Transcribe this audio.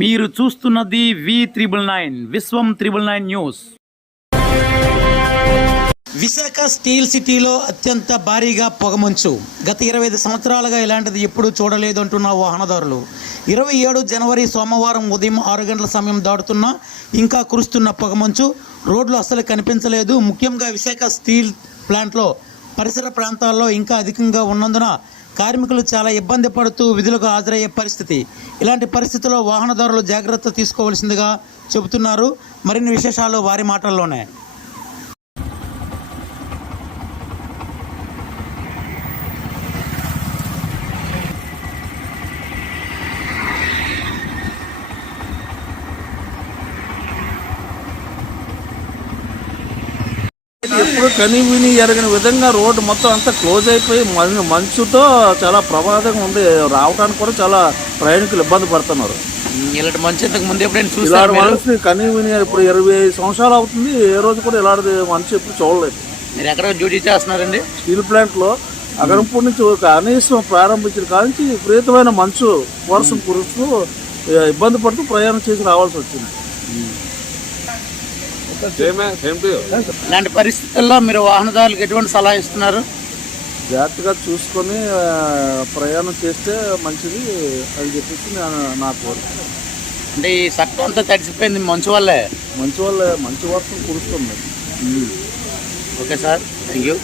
మీరు చూస్తున్నది V999 విశ్వం 999 news. Visakha steel సిటీలో అత్యంత భారీగా పొగమంచు. గత 25 సంవత్సరాలుగా ఇలాంటిది ఎప్పుడూ చూడలేదు అంటున్న వాహనదారులు. 27 జనవరి సోమవారం ఉదయం 6 గంటల సమయం దాటుతున్నా ఇంకా కురుస్తున్న పొగమంచు రోడ్లు అస్సలు కనిపించలేదు. ముఖ్యంగా విశాఖ స్టీల్ ప్లాంట్లో పరిసర ప్రాంతాల్లో ఇంకా అధికంగా ఉన్నందున కార్మికులు చాలా ఇబ్బంది పడుతూ విధులకు హాజరయ్యే పరిస్థితి. ఇలాంటి పరిస్థితుల్లో వాహనదారులు జాగ్రత్త తీసుకోవాల్సిందిగా చెబుతున్నారు. మరిన్ని విశేషాలు వారి మాటల్లోనే. ఎప్పుడు కని విని ఎరగని విధంగా రోడ్డు మొత్తం అంతా క్లోజ్ అయిపోయి మంచుతో చాలా ప్రమాదంగా ఉంది. రావడానికి కూడా చాలా ప్రయాణికులు ఇబ్బంది పడుతున్నారు. ఇలాంటి మంచు ఇంతకు ముందు ఎప్పుడైనా ఇలాంటి మంచు కని విని ఇప్పుడు 25 సంవత్సరాలు అవుతుంది. ఏ రోజు కూడా ఇలాంటి మంచు ఎప్పుడు చూడలేదు. మీరు ఎక్కడ డ్యూటీ చేస్తున్నారండి? స్టీల్ ప్లాంట్లో అగరంపూడి నుంచి కనీసం ప్రారంభించిన కానించి విపరీతమైన మంచు వర్షం కురుస్తూ ఇబ్బంది పడుతూ ప్రయాణం చేసి రావాల్సి వచ్చింది. ఇలాంటి పరిస్థితుల్లో మీరు వాహనదారులకు ఎటువంటి సలహా ఇస్తున్నారు? జాగ్రత్తగా చూసుకొని ప్రయాణం చేస్తే మంచిది అని చెప్పేసి నా కోరిక. అంటే ఈ చట్టం అంతా తడిసిపోయింది మంచు వల్లే. మంచి వర్షం కురుస్తుంది. Okay sir, thank you.